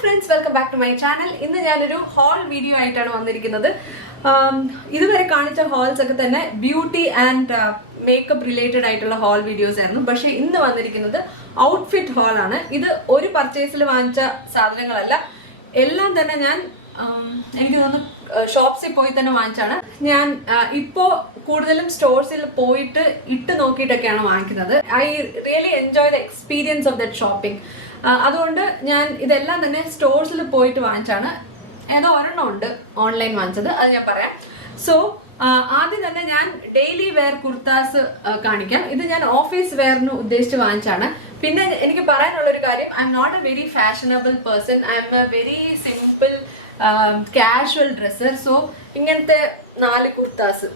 friends, welcome back to my channel. ഇന്ന് ഞാനൊരു haul video ആയിട്ടാണ് വന്നിരിക്കുന്നത്. ഇതുവരെ കാണിച്ച ഹോൾസ് ഒക്കെ തന്നെ ബ്യൂട്ടി ആൻഡ് മേക്കപ്പ് റിലേറ്റഡ് ആയിട്ടുള്ള ഹോൾ വീഡിയോസ് ആയിരുന്നു. പക്ഷേ ഇന്ന് വന്നിരിക്കുന്നത് ഔട്ട്ഫിറ്റ് ഹോൾ ആണ്. ഇത് ഒരു പർച്ചേസിൽ വാങ്ങിച്ച സാധനങ്ങളല്ല, എല്ലാം തന്നെ ഞാൻ എനിക്ക് തോന്നുന്നു ഷോപ്സിൽ പോയി തന്നെ വാങ്ങിച്ചാണ്. ഞാൻ ഇപ്പോൾ കൂടുതലും സ്റ്റോഴ്സിൽ പോയിട്ട് ഇട്ട് നോക്കിയിട്ടൊക്കെയാണ് വാങ്ങിക്കുന്നത്. I really enjoy the experience of that shopping. അതുകൊണ്ട് ഞാൻ ഇതെല്ലാം തന്നെ സ്റ്റോഴ്സിൽ പോയിട്ട് വാങ്ങിച്ചാണ്. ഏതോ ഒരെണ്ണം ഉണ്ട് ഓൺലൈൻ വാങ്ങിച്ചത്, അത് ഞാൻ പറയാം. സോ ആദ്യം തന്നെ ഞാൻ ഡെയിലി വെയർ കുർത്താസ് കാണിക്കാം. ഇത് ഞാൻ ഓഫീസ് വെയറിന് ഉദ്ദേശിച്ച് വാങ്ങിച്ചാണ്. പിന്നെ എനിക്ക് പറയാനുള്ളൊരു കാര്യം, I M not a very fashionable person. I'm a very simple casual dresser. So ഇങ്ങനത്തെ 4 കുർത്താസ്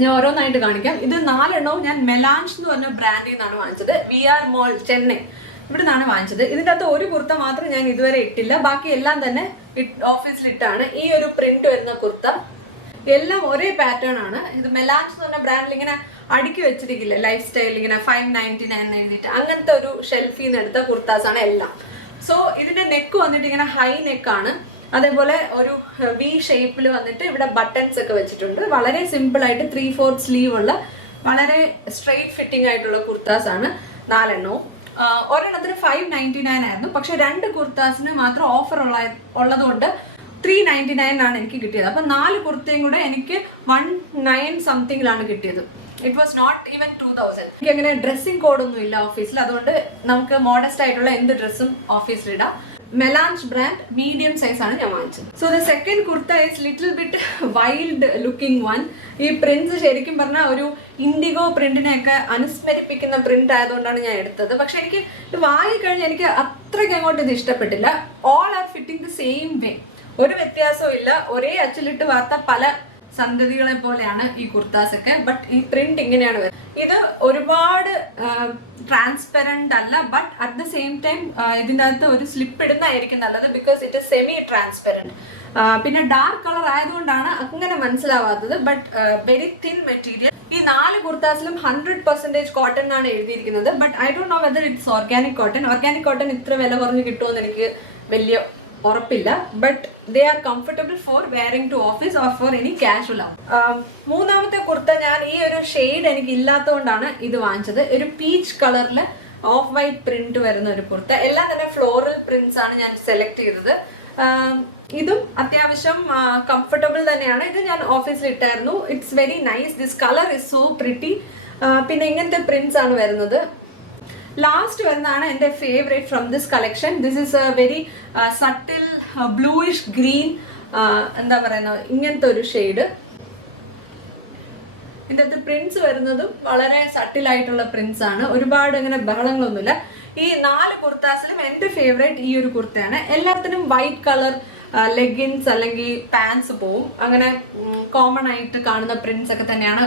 ഞാൻ ഓരോന്നായിട്ട് കാണിക്കാം. ഇത് 4 എണ്ണവും ഞാൻ മെലാൻഷ് എന്ന് പറഞ്ഞ ബ്രാൻഡിൽ നിന്നാണ് വാങ്ങിച്ചത്. VR മോൾ ചെന്നൈ, ഇവിടെ നിന്നാണ് വാങ്ങിച്ചത്. ഇതിൻ്റെ അകത്ത് ഒരു കുർത്ത മാത്രം ഞാൻ ഇതുവരെ ഇട്ടില്ല, ബാക്കി എല്ലാം തന്നെ ഓഫീസിലിട്ടാണ്. ഈ ഒരു പ്രിന്റ് വരുന്ന കുർത്ത എല്ലാം ഒരേ പാറ്റേൺ ആണ്. ഇത് മെലാൻഷ് എന്ന് പറഞ്ഞ ബ്രാൻഡിൽ ഇങ്ങനെ അടുക്കി വെച്ചിരിക്കില്ല, ലൈഫ് സ്റ്റൈൽ ഇങ്ങനെ 599 എഴുതിയിട്ട്, അങ്ങനത്തെ ഒരു ഷെൽഫിൽ നിന്ന് എടുത്ത കുർത്താസ് ആണ് എല്ലാം. സോ ഇതിന്റെ നെക്ക് വന്നിട്ട് ഇങ്ങനെ ഹൈ നെക്കാണ്. അതേപോലെ ഒരു വി ഷേപ്പിൽ വന്നിട്ട് ഇവിടെ ബട്ടൺസ് ഒക്കെ വെച്ചിട്ടുണ്ട്. വളരെ സിമ്പിൾ ആയിട്ട് 3/4 സ്ലീവ് ഉള്ള വളരെ സ്ട്രെയിറ്റ് ഫിറ്റിംഗ് ആയിട്ടുള്ള കുർത്താസ് ആണ് 4 എണ്ണവും. ഒരെണ്ണത്തിന് 599 ആയിരുന്നു, പക്ഷെ 2 കുർത്താസിന് മാത്രം ഓഫർ ഉള്ളതുകൊണ്ട് 399 ആണ് എനിക്ക് കിട്ടിയത്. അപ്പൊ 4 കുർത്തയും കൂടെ എനിക്ക് 19 സംതിങ്ങിലാണ് കിട്ടിയത്. It was not even 2000. എനിക്ക് അങ്ങനെ ഡ്രസ്സിംഗ് കോഡൊന്നും ഇല്ല ഓഫീസിൽ, അതുകൊണ്ട് നമുക്ക് മോഡസ്റ്റ് ആയിട്ടുള്ള എന്ത് ഡ്രസ്സും ഓഫീസിൽ ഇടാം. മെലാൻഷ് ബ്രാൻഡ് മീഡിയം സൈസ് ആണ് ഞാൻ വാങ്ങിച്ചത്. So the second kurta is little bit wild looking one. ഈ പ്രിന്റ്സ് ശരിക്കും പറഞ്ഞാൽ ഒരു ഇൻഡിഗോ പ്രിന്റിനെയൊക്കെ അനുസ്മരിപ്പിക്കുന്ന പ്രിന്റ് ആയതുകൊണ്ടാണ് ഞാൻ എടുത്തത്. പക്ഷെ എനിക്ക് ഇത് വാങ്ങിക്കഴിഞ്ഞാൽ എനിക്ക് അത്രയ്ക്ക് അങ്ങോട്ട് ഇത് ഇഷ്ടപ്പെട്ടില്ല. All are fitting the same way, ഒരു വ്യത്യാസവും ഇല്ല. ഒരേ അച്ചിലിട്ട് വാർത്ത പല സന്തതികളെ പോലെയാണ് ഈ കുർത്താസ് ഒക്കെ. ബട്ട് ഈ പ്രിന്റ് ഇങ്ങനെയാണ് വരുന്നത്. ഇത് ഒരുപാട് ട്രാൻസ്പെറന്റ് അല്ല, but at the same time ഇതിൻ്റെ അകത്ത് ഒരു സ്ലിപ്പ് ഇടുന്നതായിരിക്കും നല്ലത്, because it is semi transparent. പിന്നെ ഡാർക്ക് കളർ ആയതുകൊണ്ടാണ് അങ്ങനെ മനസ്സിലാവാത്തത്. But very thin material. ഈ 4 കുർത്താസിലും 100% കോട്ടൺ ആണ് എഴുതിയിരിക്കുന്നത്. But I don't know whether it's organic cotton. Organic cotton ഇത്ര വില കുറഞ്ഞ് കിട്ടുമെന്ന് എനിക്ക് വലിയ ഉറപ്പില്ല. But they are comfortable for wearing to office or for any casual out. മൂന്നാമത്തെ കുർത്ത ഞാൻ ഈ ഒരു ഷെയ്ഡ് എനിക്ക് ഇല്ലാത്തതുകൊണ്ടാണ് ഇത് വാങ്ങിച്ചത്. ഒരു പീച്ച് കളറിൽ ഓഫ് വൈറ്റ് പ്രിന്റ് വരുന്ന ഒരു കുർത്ത. എല്ലാം തന്നെ ഫ്ലോറൽ പ്രിന്റ്സ് ആണ് ഞാൻ സെലക്ട് ചെയ്തത്. ഇതും അത്യാവശ്യം കംഫർട്ടബിൾ തന്നെയാണ്. ഇത് ഞാൻ ഓഫീസിൽ ഇട്ടായിരുന്നു. It's very nice. This colour is so pretty. പിന്നെ ഇങ്ങനത്തെ പ്രിന്റ്സ് ആണ് വരുന്നത്. ലാസ്റ്റ് വരുന്നതാണ് എൻ്റെ favourite from this collection. This is a very subtle bluish green, എന്താ പറയുന്നത്, ഇങ്ങനത്തെ ഒരു ഷെയ്ഡ്. ഇതിൻ്റെ അകത്ത് പ്രിന്റ്സ് വരുന്നതും വളരെ സട്ടിലായിട്ടുള്ള പ്രിന്റ്സ് ആണ്. ഒരുപാട് ഇങ്ങനെ ബഹളങ്ങളൊന്നുമില്ല. ഈ 4 കുർത്താസിലും എൻ്റെ ഫേവറേറ്റ് ഈ ഒരു കുർത്തയാണ്. എല്ലാത്തിനും വൈറ്റ് കളർ ലെഗിൻസ് അല്ലെങ്കിൽ പാൻസ് പോവും. അങ്ങനെ കോമൺ ആയിട്ട് കാണുന്ന പ്രിന്റ്സ് ഒക്കെ തന്നെയാണ്.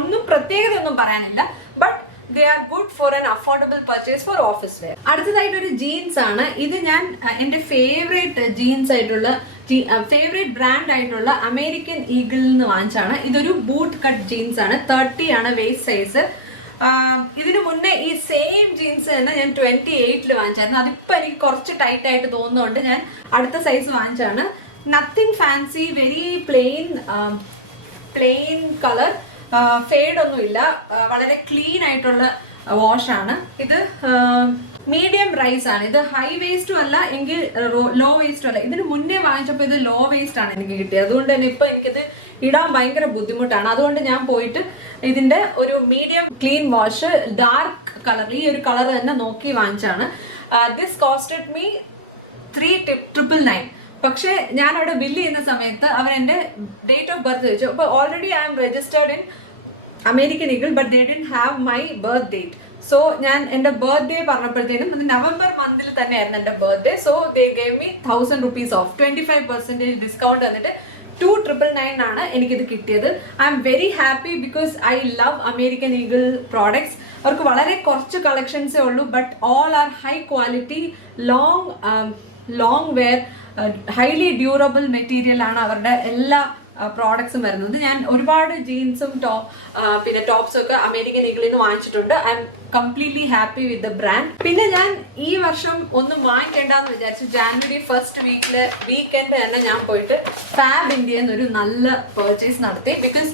ഒന്നും പ്രത്യേകത ഒന്നും പറയാനില്ല. But they are good for an affordable purchase for office wear. അടുത്തതായിട്ട് ഒരു ജീൻസ് ആണ്. ഇത് ഞാൻ എൻ്റെ ഫേവറേറ്റ് ജീൻസ് ആയിട്ടുള്ള ഫേവറേറ്റ് ബ്രാൻഡ് ആയിട്ടുള്ള അമേരിക്കൻ ഈഗിളിൽ നിന്ന് വാങ്ങിച്ചാണ്. ഇതൊരു ബൂട്ട് കട്ട് ജീൻസ് ആണ്. 30 ആണ് വേസ്റ്റ് സൈസ്. ഇതിനു മുന്നേ ഈ സെയിം ജീൻസ് തന്നെ ഞാൻ 28 വാങ്ങിച്ചായിരുന്നു. അതിപ്പോൾ എനിക്ക് കുറച്ച് ടൈറ്റ് ആയിട്ട് തോന്നുന്നതുകൊണ്ട് ഞാൻ അടുത്ത സൈസ് വാങ്ങിച്ചാണ്. Nothing fancy, very plain colour, fade ഒന്നുമില്ല, വളരെ ക്ലീൻ ആയിട്ടുള്ള വാഷാണ്. ഇത് മീഡിയം റൈസ് ആണ്. ഇത് ഹൈ വേസ്റ്റും അല്ല എങ്കിൽ ലോ വേസ്റ്റും അല്ല. ഇതിന് മുന്നേ വാങ്ങിച്ചപ്പോൾ ഇത് ലോ വേസ്റ്റ് ആണ് എനിക്ക് കിട്ടിയത്. അതുകൊണ്ട് തന്നെ ഇപ്പൊ എനിക്കിത് ഇടാൻ ഭയങ്കര ബുദ്ധിമുട്ടാണ്. അതുകൊണ്ട് ഞാൻ പോയിട്ട് ഇതിന്റെ ഒരു medium clean wash dark colour, ഈ ഒരു കളർ തന്നെ നോക്കി വാങ്ങിച്ചാണ്. This costed me 3,999. പക്ഷെ ഞാൻ അവിടെ ബില്ല് ചെയ്യുന്ന സമയത്ത് അവർ എൻ്റെ ഡേറ്റ് ഓഫ് ബർത്ത് ചോദിച്ചു. അപ്പോൾ already I'm registered in American Eagle, but they didn't have my birth date. So ഞാൻ എൻ്റെ ബർത്ത്ഡേ പറഞ്ഞപ്പോഴത്തേനും അത് നവംബർ മന്തിൽ തന്നെയായിരുന്നു എൻ്റെ birthday. So they gave me 1000 rupees off, 25% discount വന്നിട്ട് 2,999 ആണ് എനിക്കിത് കിട്ടിയത്. I'm very happy because I love American Eagle products. അവർക്ക് വളരെ കുറച്ച് കളക്ഷൻസേ ഉള്ളൂ, but all are high quality, long wear, highly durable material ആണ് അവരുടെ എല്ലാ പ്രോഡക്ട്സും വരുന്നത്. ഞാൻ ഒരുപാട് ജീൻസും പിന്നെ ടോപ്സും ഒക്കെ അമേരിക്കൻ ഈഗിളിൽ നിന്ന് വാങ്ങിച്ചിട്ടുണ്ട്. I am completely happy with the brand. പിന്നെ ഞാൻ ഈ വർഷം ഒന്നും വാങ്ങിക്കേണ്ടെന്ന് വിചാരിച്ചു. ജാനുവരി ഫസ്റ്റ് വീക്കെൻഡ് തന്നെ ഞാൻ പോയിട്ട് ഫാബ് ഇന്ത്യ എന്നൊരു നല്ല പർച്ചേസ് നടത്തി. ബിക്കോസ്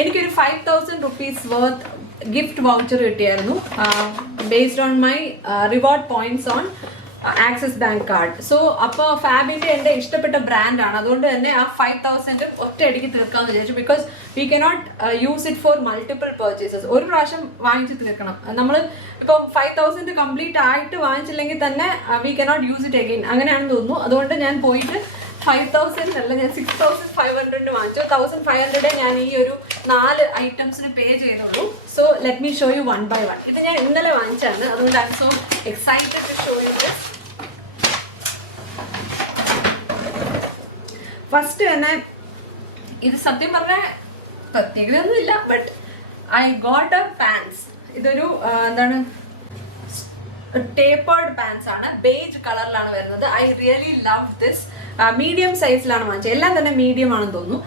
എനിക്കൊരു 5,000 rupees വർത്ത് ഗിഫ്റ്റ് വൗച്ചർ കിട്ടിയായിരുന്നു, based on my reward points on axis bank card. So അപ്പോൾ ഫാബിൻ്റെ എൻ്റെ ഇഷ്ടപ്പെട്ട ബ്രാൻഡാണ്. അതുകൊണ്ട് തന്നെ ആ 5,000 ഒറ്റയടിക്ക് തീർക്കാമെന്ന് വിചാരിച്ചു. Because we cannot use it for multiple purchases. ഒരു പ്രാവശ്യം വാങ്ങിച്ച് തീർക്കണം. നമ്മൾ ഇപ്പം 5,000 കംപ്ലീറ്റ് ആയിട്ട് വാങ്ങിച്ചില്ലെങ്കിൽ തന്നെ we cannot use it again, അങ്ങനെയാണെന്ന് തോന്നുന്നു. അതുകൊണ്ട് ഞാൻ പോയിട്ട് 5,000 അല്ല, ഞാൻ 6,500 വാങ്ങിച്ചു. 1,500 ഞാൻ ഈ ഒരു 4 ഐറ്റംസിന് പേ ചെയ്തുള്ളൂ. So let me show you one by one. ഇത് ഞാൻ ഇന്നലെ വാങ്ങിച്ചാണ്, അതുകൊണ്ട് I am so excited to show you this. First തന്നെ ഇത് സത്യം പറഞ്ഞാൽ പ്രത്യേകതയൊന്നും ഇല്ല, but I got a pants. ഇതൊരു എന്താണ്, ടേപ്പേർഡ് പാൻസ് ആണ്, ബേജ് കളറിലാണ് വരുന്നത്. I really love this. Medium സൈസിലാണ് വാങ്ങിച്ചത്, എല്ലാം തന്നെ മീഡിയം ആണെന്ന് തോന്നുന്നു.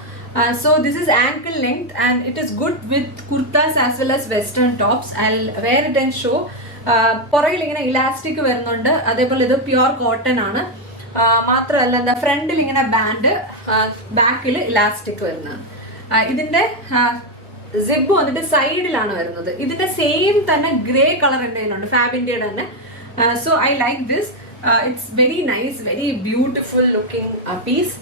So this is ankle length and it is good with kurtas as well as western tops. I wear it and show. പുറകിൽ ഇങ്ങനെ ഇലാസ്റ്റിക് വരുന്നുണ്ട്. അതേപോലെ ഇത് പ്യുവർ കോട്ടൺ ആണ്. മാത്രമല്ല എന്താ, ഫ്രണ്ടിൽ ഇങ്ങനെ ബാൻഡ്, ബാക്കിൽ ഇലാസ്റ്റിക് വരുന്നത്. ഇതിൻ്റെ സിബ് വന്നിട്ട് സൈഡിലാണ് വരുന്നത്. ഇതിൻ്റെ സെയിം തന്നെ ഗ്രേ കളർ എൻ്റെ കയ്യിലുണ്ട്, ഫാബിൻ്റെയുടെ തന്നെ. So I like this. It's very nice, very beautiful looking piece.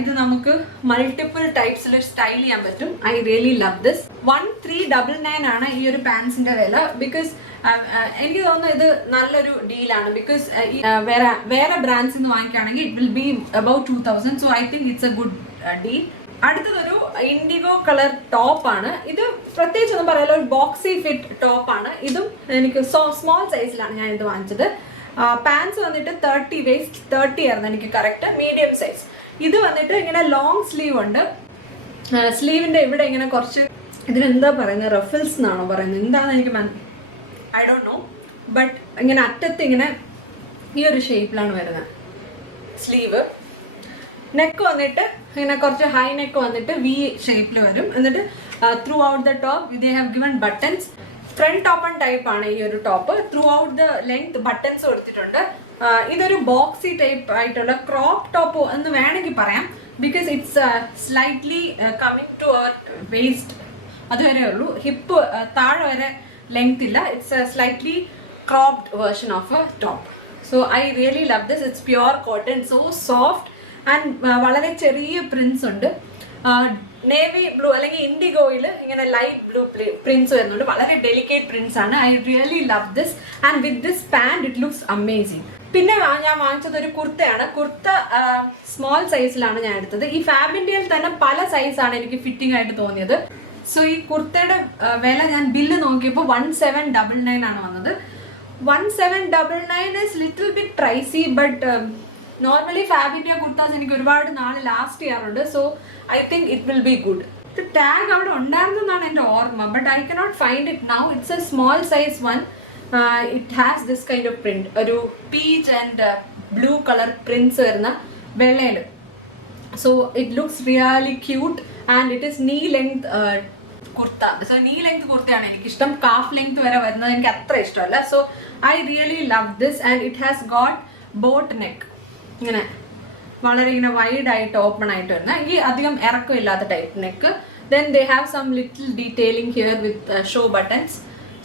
ഇത് നമുക്ക് മൾട്ടിപ്പിൾ ടൈപ്സിൽ സ്റ്റൈൽ ചെയ്യാൻ പറ്റും. I really love this. 1399 ആണ് ഈ ഒരു പാൻസിൻ്റെ വില. ബിക്കോസ് എനിക്ക് തോന്നുന്നു ഇത് നല്ലൊരു ഡീലാണ്. ബിക്കോസ് വേറെ ബ്രാൻഡ്സിൽ നിന്ന് വാങ്ങിക്കുകയാണെങ്കിൽ it will be about 2,000. So I think it's a good deal. അടുത്തതൊരു ഇൻഡിഗോ കളർ ടോപ്പാണ്. ഇത് പ്രത്യേകിച്ച് ഒന്നും പറയാലോ, ഒരു ബോക്സി ഫിറ്റ് ടോപ്പാണ്. ഇതും എനിക്ക് സ്മോൾ സൈസിലാണ് ഞാൻ ഇത് വാങ്ങിച്ചത്. പാൻസ് വന്നിട്ട് 30 waist 30 ആയിരുന്നു എനിക്ക് കറക്റ്റ്, മീഡിയം സൈസ്. ഇത് വന്നിട്ട് ഇങ്ങനെ ലോങ് സ്ലീവ് ഉണ്ട്. സ്ലീവിൻ്റെ ഇവിടെ ഇങ്ങനെ കുറച്ച്, ഇതിനെന്താ പറയുന്നത്, റഫിൾസ് എന്നാണോ പറയുന്നത്, എന്താണെന്ന് എനിക്ക് ഐ ഡോണ്ട് നോ. ബട്ട് ഇങ്ങനെ അറ്റത്ത് ഇങ്ങനെ ഈ ഒരു ഷേപ്പിലാണ് വരുന്നത് സ്ലീവ്. നെക്ക് വന്നിട്ട് ഇങ്ങനെ കുറച്ച് ഹൈ നെക്ക് വന്നിട്ട് വി ഷേപ്പിൽ വരും. എന്നിട്ട് throughout the top they have given buttons. Front open type ആണ് ഈ ഒരു top. Throughout the length buttons കൊടുത്തിട്ടുണ്ട്. ഇതൊരു ബോക്സി ടൈപ്പ് ആയിട്ടുള്ള ക്രോപ്പ് ടോപ്പ് എന്ന് വേണമെങ്കിൽ പറയാം. Because it's slightly coming to our waist, അതുവരെ ഉള്ളൂ. ഹിപ്പ് താഴെ വരെ ലെങ്ത് ഇല്ല. It's a slightly cropped version of a top. So I really love this. It's pure cotton, so soft and വളരെ ചെറിയ പ്രിൻസ് ഉണ്ട്. നേവി ബ്ലൂ അല്ലെങ്കിൽ ഇൻഡിഗോയിൽ ഇങ്ങനെ ലൈറ്റ് ബ്ലൂ പ്രിൻസ് വരുന്നുണ്ട്. വളരെ ഡെലിക്കേറ്റ് പ്രിൻസ് ആണ്. I really love this. And with this pant it looks amazing. പിന്നെ ഞാൻ വാങ്ങിച്ചത് ഒരു കുർത്തയാണ്. കുർത്ത സ്മോൾ സൈസിലാണ് ഞാൻ എടുത്തത്. ഈ ഫാബിൻ്റെയിൽ തന്നെ പല സൈസാണ് എനിക്ക് ഫിറ്റിംഗ് ആയിട്ട് തോന്നിയത്. സോ ഈ കുർത്തയുടെ വില ഞാൻ ബില്ല് നോക്കിയപ്പോൾ 1799 ആണ് വന്നത്. 1799 is little bit pricey, but normally ഫാബിൻ്റെ കുർത്താസ് എനിക്ക് ഒരുപാട് നാളെ ലാസ്റ്റ് ചെയ്യാറുണ്ട്. So I think it will be good. ഇത് ടാഗ് അവിടെ ഉണ്ടായിരുന്നെന്നാണ് എൻ്റെ ഓർമ്മ, but I cannot find it now. It's a small size one. It has this kind of print, ഒരു peach and blue colour prints വരുന്ന വെള്ളയിൽ. So it looks really cute and it is knee length kurta. So knee length കുർത്തയാണ് എനിക്കിഷ്ടം. Calf length വരെ വരുന്നത് എനിക്ക് അത്ര ഇഷ്ടമല്ല. So I really love this. And it has got boat neck, ഇങ്ങനെ വളരെ ഇങ്ങനെ വൈഡ് ആയിട്ട് ഓപ്പൺ ആയിട്ട് വരുന്ന, എനിക്ക് അധികം ഇറക്കമില്ലാത്ത type neck. Then they have some little detailing here with show buttons.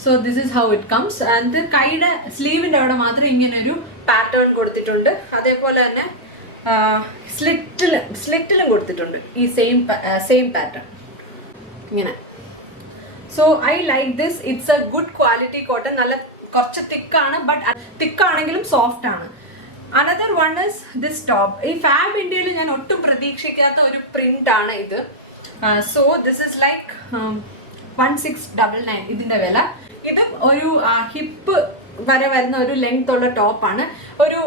So this is how it comes. And കൈയുടെ സ്ലീവിൻ്റെ അവിടെ മാത്രം ഇങ്ങനെ ഒരു പാറ്റേൺ കൊടുത്തിട്ടുണ്ട്. അതേപോലെ തന്നെ സ്ലിറ്റിലും കൊടുത്തിട്ടുണ്ട് ഈ സെയിം പാറ്റേൺ ഇങ്ങനെ. So I like this. It's a good quality cotton. നല്ല കുറച്ച് തിക്കാണ്, ബട്ട് തിക്കാണെങ്കിലും സോഫ്റ്റ് ആണ്. Another one is this top. ഈ ഫാബ് ഇന്ത്യയിൽ ഞാൻ ഒട്ടും പ്രതീക്ഷിക്കാത്ത ഒരു പ്രിന്റ് ആണ് ഇത്. സോ ദിസ് ഇസ് ലൈക്ക് 1699 ഇതിൻ്റെ വില. ഇതും ഒരു ഹിപ്പ് വരെ വരുന്ന ഒരു ലെങ്ത് ഉള്ള ടോപ്പാണ്. ഒരു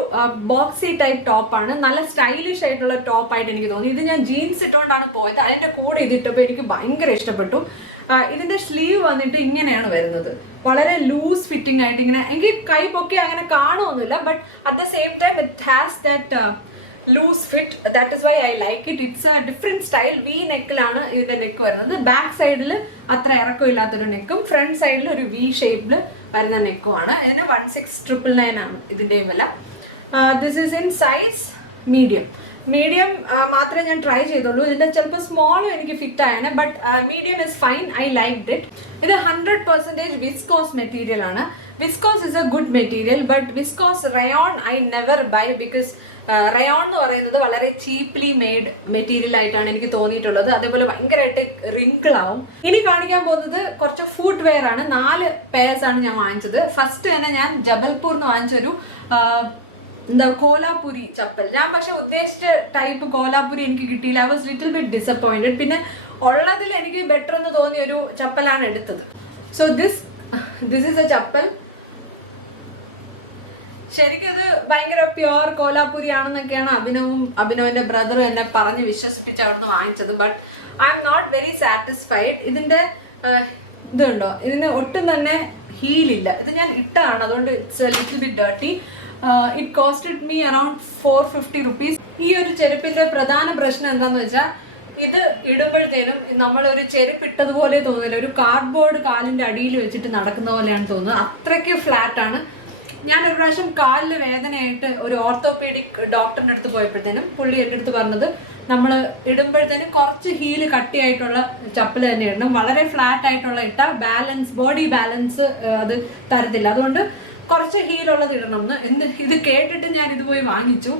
ബോക്സി ടൈപ്പ് ടോപ്പാണ്. നല്ല സ്റ്റൈലിഷ് ആയിട്ടുള്ള ടോപ്പായിട്ട് എനിക്ക് തോന്നി. ഇത് ഞാൻ ജീൻസ് ഇട്ടുകൊണ്ടാണ് പോയത്. അതിൻ്റെ കൂടെ ഇതിട്ടപ്പോൾ എനിക്ക് ഭയങ്കര ഇഷ്ടപ്പെട്ടു. ഇതിൻ്റെ സ്ലീവ് വന്നിട്ട് ഇങ്ങനെയാണ് വരുന്നത്, വളരെ ലൂസ് ഫിറ്റിംഗ് ആയിട്ട്. ഇങ്ങനെ എനിക്ക് കൈ പൊക്കി അങ്ങനെ കാണുമൊന്നുമില്ല, but at the same time it has that loose fit. That is why I like it. It's a different style. V നെക്കിലാണ് ഇതിന്റെ നെക്ക് വരുന്നത്. ബാക്ക് സൈഡിൽ അത്ര ഇറക്കമില്ലാത്തൊരു നെക്കും ഫ്രണ്ട് സൈഡിൽ ഒരു വി ഷേപ്പിൽ വരുന്ന നെക്കുമാണ്. ഇതിന് 16,999 ആണ് ഇതിന്റെ വില. This is in size medium. Medium മാത്രമേ ഞാൻ ട്രൈ ചെയ്തുള്ളൂ. ഇതിന്റെ ചിലപ്പോൾ സ്മോളും എനിക്ക് ഫിറ്റ് ആയാണ്, but medium is fine. I liked it. ഇത് 100% വിസ്കോസ് മെറ്റീരിയൽ ആണ്. Viscose is a good material, but viscose rayon I never buy, because rayon എന്ന് പറയുന്നത് വളരെ ചീപ്ലി മെയ്ഡ് മെറ്റീരിയൽ ആയിട്ടാണ് എനിക്ക് തോന്നിയിട്ടുള്ളത്. അതേപോലെ ഭയങ്കരമായിട്ട് റിങ്കിൾ ആവും. ഇനി കാണിക്കാൻ പോകുന്നത് കുറച്ച് ഫുഡ് വെയർ ആണ്. 4 പെയർസ് ആണ് ഞാൻ വാങ്ങിച്ചത്. ഫസ്റ്റ് തന്നെ ഞാൻ ജബൽപൂർന്ന് വാങ്ങിച്ചൊരു കോലാപുരി ചപ്പൽ. ഞാൻ പക്ഷെ ഉദ്ദേശിച്ച ടൈപ്പ് കോലാപുരി എനിക്ക് കിട്ടിയില്ല. I was little bit disappointed. പിന്നെ ഉള്ളതിൽ എനിക്ക് ബെറ്റർ എന്ന് തോന്നിയ ഒരു ചപ്പലാണ് എടുത്തത്. So this is a chappal. ശരിക്കും ഇത് ഭയങ്കര പ്യുവർ കോലാപുരി ആണെന്നൊക്കെയാണ് അഭിനവിന്റെ ബ്രദർ എന്നെ പറഞ്ഞ് വിശ്വസിപ്പിച്ച് അവിടുന്ന് വാങ്ങിച്ചത്. But I M not very satisfied. ഇതിന്റെ ഇതുണ്ടോ, ഇതിന് ഒട്ടും തന്നെ ഹീലില്ല. ഇത് ഞാൻ ഇട്ടാണ്, അതുകൊണ്ട് it's little bit dirty. It costed me around 450 rupees. ഈ ഒരു ചെരുപ്പിന്റെ പ്രധാന പ്രശ്നം എന്താന്ന് വെച്ചാൽ ഇത് ഇടുമ്പോഴത്തേനും നമ്മളൊരു ചെരുപ്പ് ഇട്ടതുപോലെ തോന്നില്ല. ഒരു കാർഡ്ബോർഡ് കാലിന്റെ അടിയിൽ വെച്ചിട്ട് നടക്കുന്ന പോലെയാണ് തോന്നുന്നത്. അത്രയ്ക്ക് ഫ്ലാറ്റ് ആണ്. ഞാൻ ഒരു പ്രാവശ്യം കാലില് വേദനയായിട്ട് ഒരു ഓർത്തോപീഡിക് ഡോക്ടറിന്റെ അടുത്ത് പോയപ്പോഴത്തേനും പുള്ളി എൻ്റെ അടുത്ത് പറഞ്ഞത് നമ്മൾ ഇടുമ്പോഴത്തേനും കുറച്ച് ഹീല് കട്ടിയായിട്ടുള്ള ചപ്പൽ തന്നെ ഇടണം. വളരെ ഫ്ലാറ്റ് ആയിട്ടുള്ള ഇട്ടാൽ ബോഡി ബാലൻസ് അത് തരത്തില്ല. അതുകൊണ്ട് കുറച്ച് ഹീലുള്ളത് ഇടണം എന്ന്. ഇത് കേട്ടിട്ട് ഞാൻ ഇത് പോയി വാങ്ങിച്ചു.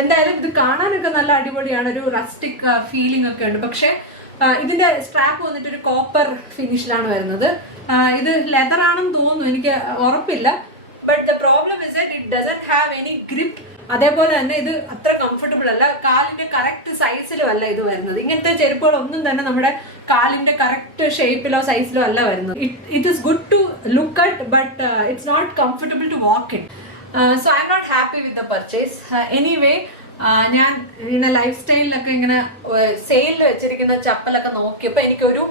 എന്തായാലും ഇത് കാണാനൊക്കെ നല്ല അടിപൊളിയാണ്. ഒരു റസ്റ്റിക് ഫീലിംഗ് ഒക്കെ ഉണ്ട്. പക്ഷെ ഇതിന്റെ സ്ട്രാപ്പ് വന്നിട്ട് ഒരു കോപ്പർ ഫിനിഷിലാണ് വരുന്നത്. ഇത് ലെതർ ആണെന്ന് തോന്നുന്നു, എനിക്ക് ഉറപ്പില്ല. But the problem is that it doesn't have any grip. അതേപോലെ തന്നെ ഇത് അത്ര കംഫർട്ടബിൾ അല്ല. കാലിന്റെ കറക്റ്റ് സൈസിലും അല്ല ഇത് വരുന്നത്. ഇങ്ങനത്തെ ചെരുപ്പുകളൊന്നും തന്നെ നമ്മുടെ കാലിന്റെ കറക്റ്റ് ഷേപ്പിലോ സൈസിലോ അല്ല വരുന്നത്. It is good to look at, but it's not comfortable to walk in. So I M not happy with the purchase. Anyway, ഞാൻ ഇങ്ങനെ ലൈഫ് സ്റ്റൈലിലൊക്കെ ഇങ്ങനെ സെയിലിൽ വെച്ചിരിക്കുന്ന ചപ്പലൊക്കെ നോക്കിയപ്പോൾ എനിക്കൊരു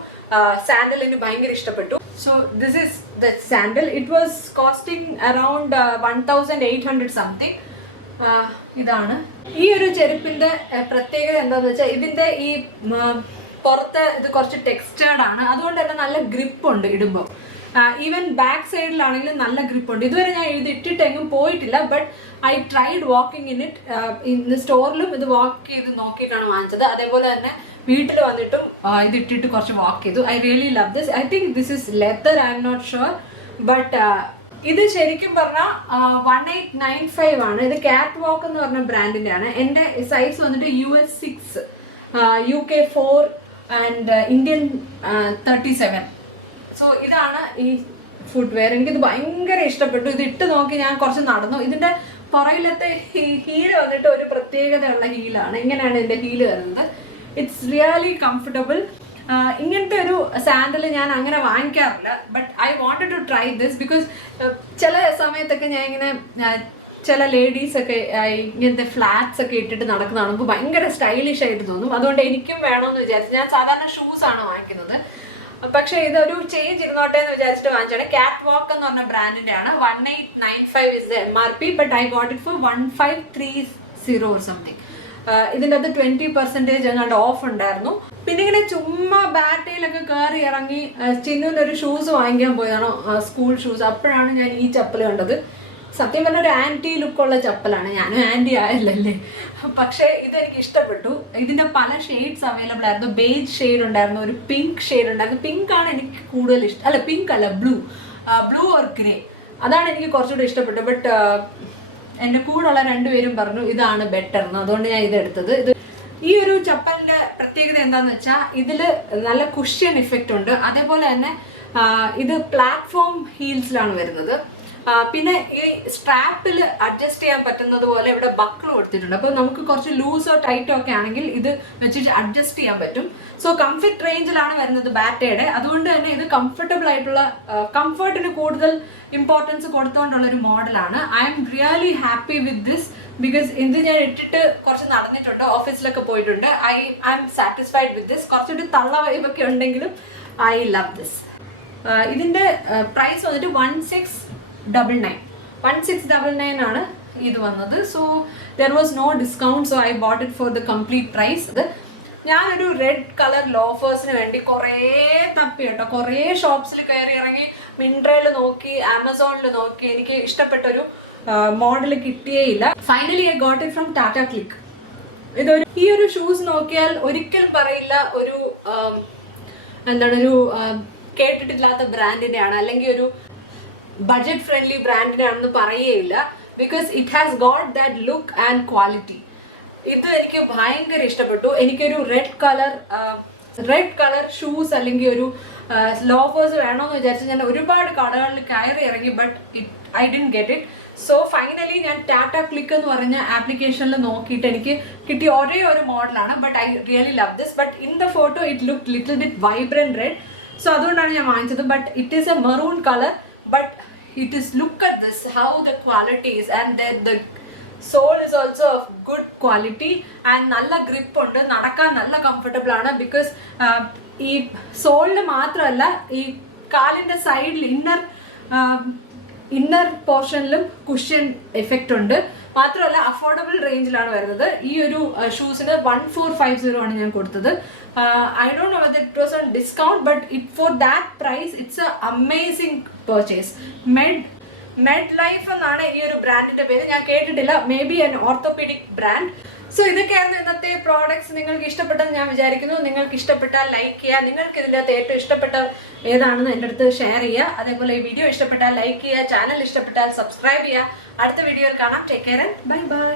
സാൻഡൽ എനിക്ക് ഭയങ്കര ഇഷ്ടപ്പെട്ടു. So this is the sandal. It was costing around 1,800 something. ഇതാണ് ഈ ഒരു ചെരുപ്പിന്റെ പ്രത്യേകത. എന്താന്ന് വെച്ചാൽ ഇതിന്റെ ഈ പുറത്ത് ഇത് കുറച്ച് ടെക്സ്റ്റേർഡ് ആണ്. അതുകൊണ്ട് തന്നെ നല്ല ഗ്രിപ്പ് ഉണ്ട് ഇടുമ്പോൾ. ഈവൻ ബാക്ക് സൈഡിലാണെങ്കിലും നല്ല ഗ്രിപ്പ് ഉണ്ട്. ഇതുവരെ ഞാൻ ഇത് ഇട്ടിട്ടെങ്ങും പോയിട്ടില്ല. But I tried walking in it. ഇന്ന് സ്റ്റോറിലും ഇത് വാക്ക് ചെയ്ത് നോക്കിയിട്ടാണ് വാങ്ങിച്ചത്. അതേപോലെ തന്നെ വീട്ടിൽ വന്നിട്ടും ഇത് ഇട്ടിട്ട് കുറച്ച് വാക്ക് ചെയ്തു. I really love this. I think this is leather, I M not sure. But ഇത് ശരിക്കും പറഞ്ഞാൽ 1895 ആണ്. ഇത് കാറ്റ് വാക്ക് എന്ന് പറഞ്ഞ ബ്രാൻഡിന്റെ ആണ്. എൻ്റെ സൈസ് വന്നിട്ട് US 6, UK 4 and Indian 37. So ഇതാണ് ഈ ഫുഡ് വെയർ. എനിക്കിത് ഭയങ്കര ഇഷ്ടപ്പെട്ടു. ഇത് ഇട്ട് നോക്കി ഞാൻ കുറച്ച് നടന്നു. ഇതിന്റെ പുറകിലത്തെ ഹീല് വന്നിട്ട് ഒരു പ്രത്യേകതയുള്ള ഹീലാണ്. ഇങ്ങനെയാണ് ഇതിന്റെ ഹീല് വരുന്നത്. It's really comfortable. ഇങ്ങനത്തെ ഒരു സാൻഡൽ ഞാൻ അങ്ങനെ വാങ്ങിക്കാറില്ല. But I wanted to try this because ചില സമയത്തൊക്കെ ഞാൻ ഇങ്ങനെ ചില ലേഡീസ് ഒക്കെ ഇങ്ങനത്തെ ഫ്ലാറ്റ്സ് ഒക്കെ ഇട്ടിട്ട് നടക്കുന്ന കാണുമ്പോൾ ഭയങ്കര സ്റ്റൈലിഷ് ആയിട്ട് തോന്നും. അതുകൊണ്ട് എനിക്കും വേണമെന്ന് വിചാരിച്ചു. ഞാൻ സാധാരണ ഷൂസ് ആണ് വാങ്ങിക്കുന്നത്. പക്ഷെ ഇതൊരു ചേഞ്ച് ഇരുന്നോട്ടെ എന്ന് വിചാരിച്ചിട്ട് വാങ്ങിച്ചാണ്. കാറ്റ് വാക്ക് എന്ന് പറഞ്ഞ ബ്രാൻഡിന്റെ ആണ്. 1895 is the MRP, but I got it for 1530 or something. ഇതിൻ്റെ അത് 20% അങ്ങാണ്ട് ഓഫ് ഉണ്ടായിരുന്നു. പിന്നെ ഇങ്ങനെ ചുമ്മാ ബാറ്റയിലൊക്കെ കയറി ഇറങ്ങി ചിന്നുവിൻ്റെ ഒരു ഷൂസ് വാങ്ങിക്കാൻ പോയതാണോ, സ്കൂൾ ഷൂസ്. അപ്പോഴാണ് ഞാൻ ഈ ചപ്പൽ കണ്ടത്. സത്യം പറഞ്ഞ ഒരു ആൻറ്റി ലുക്കുള്ള ചപ്പലാണ്. ഞാനും ആൻറ്റി ആയല്ലേ. പക്ഷേ ഇതെനിക്ക് ഇഷ്ടപ്പെട്ടു. ഇതിൻ്റെ പല ഷെയ്ഡ്സ് അവൈലബിൾ ആയിരുന്നു. ബേജ് ഷെയ്ഡ് ഉണ്ടായിരുന്നു, ഒരു പിങ്ക് ഷെയ്ഡ് ഉണ്ടായിരുന്നു. പിങ്ക് ആണ് എനിക്ക് കൂടുതൽ ഇഷ്ടം. അല്ല, പിങ്ക് അല്ല, ബ്ലൂ ഓർ ഗ്രേ. അതാണ് എനിക്ക് കുറച്ചുകൂടി ഇഷ്ടപ്പെട്ടത്. ബട്ട് എൻ്റെ കൂടെയുള്ള രണ്ടുപേരും പറഞ്ഞു ഇതാണ് ബെറ്റർ എന്ന്. അതുകൊണ്ട് ഞാൻ ഇതെടുത്തത്. ഈ ഒരു ചപ്പലിൻ്റെ പ്രത്യേകത എന്താന്ന് വെച്ചാൽ ഇതിൽ നല്ല കുഷ്യൻ ഇഫക്റ്റ് ഉണ്ട്. അതേപോലെ തന്നെ ഇത് പ്ലാറ്റ്ഫോം ഹീൽസിലാണ് വരുന്നത്. പിന്നെ ഈ സ്ട്രാപ്പിൽ അഡ്ജസ്റ്റ് ചെയ്യാൻ പറ്റുന്നത് പോലെ ഇവിടെ ബക്കിൾ കൊടുത്തിട്ടുണ്ട്. അപ്പോൾ നമുക്ക് കുറച്ച് ലൂസോ ടൈറ്റോ ഒക്കെ ആണെങ്കിൽ ഇത് വെച്ചിട്ട് അഡ്ജസ്റ്റ് ചെയ്യാൻ പറ്റും. സോ കംഫർട്ട് റേഞ്ചിലാണ് വരുന്നത് ബാറ്റയുടെ. അതുകൊണ്ട് തന്നെ ഇത് കംഫർട്ടബിൾ ആയിട്ടുള്ള, കംഫർട്ടിന് കൂടുതൽ ഇമ്പോർട്ടൻസ് കൊടുത്തുകൊണ്ടുള്ള ഒരു മോഡലാണ്. I am really happy with this because ഇത് ഞാൻ ഇട്ടിട്ട് കുറച്ച് നടന്നിട്ടുണ്ട്, ഓഫീസിലൊക്കെ പോയിട്ടുണ്ട്. I am satisfied with this. കുറച്ചൊരു തള്ള വൈബൊക്കെ ഉണ്ടെങ്കിലും ഐ ലവ് ദിസ്. ഇതിൻ്റെ പ്രൈസ് വന്നിട്ട് 1699 ആണ് ഇത് വന്നത്. So there was no discount, so I bought it for the complete price. ഞാനൊരു റെഡ് കളർ ലോഫേഴ്സിന് വേണ്ടി കുറേ തപ്പി കേട്ടോ, കുറേ ഷോപ്സിൽ കയറി ഇറങ്ങി, മിൻട്രയിൽ നോക്കി, ആമസോണിൽ നോക്കി, എനിക്ക് ഇഷ്ടപ്പെട്ടൊരു മോഡൽ കിട്ടിയേയില്ല. Finally I got it from Tata CLiQ. ഈ ഒരു ഷൂസ് നോക്കിയാൽ ഒരിക്കലും പറയില്ല ഒരു കേട്ടിട്ടില്ലാത്ത ബ്രാൻഡിന്റെ ആണ്, അല്ലെങ്കിൽ ഒരു ബഡ്ജറ്റ് ഫ്രണ്ട്ലി ബ്രാൻഡിന്റെ ആണെന്ന് പറയുകയില്ല. Because it has got that look and quality. ഇത് എനിക്ക് ഭയങ്കര ഇഷ്ടപ്പെട്ടു. എനിക്കൊരു റെഡ് കളർ ഷൂസ് അല്ലെങ്കിൽ ഒരു ലോഫേഴ്സ് വേണമെന്ന് വിചാരിച്ച് ഞാൻ ഒരുപാട് കടകളിൽ കയറി ഇറങ്ങി, but I didn't get it. So finally ഞാൻ ടാറ്റ ക്ലിക്ക് എന്ന് പറഞ്ഞ ആപ്ലിക്കേഷനിൽ നോക്കിയിട്ട് എനിക്ക് കിട്ടിയ ഒരേ ഒരു മോഡലാണ്. But I really love this. But in the photo it look little bit vibrant red. So അതുകൊണ്ടാണ് ഞാൻ വാങ്ങിച്ചത്. But it is a maroon colour. But it is look at this how the quality is, and the sole is also of good quality and നല്ല grip ഉണ്ട്, നടക്കാൻ നല്ല comfortable ആണ്. Because ഈ സോളിന് മാത്രമല്ല, ഈ കാലിൻ്റെ സൈഡിൽ ഇന്നർ പോർഷനിലും കുഷ്യൻ എഫക്റ്റ് ഉണ്ട്. മാത്രമല്ല അഫോർഡബിൾ റേഞ്ചിലാണ് വരുന്നത്. ഈ ഒരു ഷൂസിന് 1450 ആണ് ഞാൻ കൊടുത്തത്. I don't know whether it was on discount, but for that price it's a amazing purchase. Medlife എന്നാണ് ഈ ഒരു ബ്രാൻഡിന്റെ പേര്. ഞാൻ കേട്ടിട്ടില്ല, maybe an orthopaedic brand. So ഇതൊക്കെയായിരുന്നു ഇന്നത്തെ പ്രോഡക്ട്സ്. നിങ്ങൾക്ക് ഇഷ്ടപ്പെട്ടെന്ന് ഞാൻ വിചാരിക്കുന്നു. നിങ്ങൾക്ക് ഇഷ്ടപ്പെട്ടാൽ ലൈക്ക് ചെയ്യുക. നിങ്ങൾക്ക് ഇതിനകത്ത് ഏറ്റവും ഇഷ്ടപ്പെട്ട ഏതാണെന്ന് എൻ്റെ അടുത്ത് ഷെയർ ചെയ്യുക. അതേപോലെ ഈ വീഡിയോ ഇഷ്ടപ്പെട്ടാൽ ലൈക്ക് ചെയ്യുക. ചാനൽ ഇഷ്ടപ്പെട്ടാൽ സബ്സ്ക്രൈബ് ചെയ്യുക. അടുത്ത വീഡിയോയിൽ കാണാം. Take care and bye bye.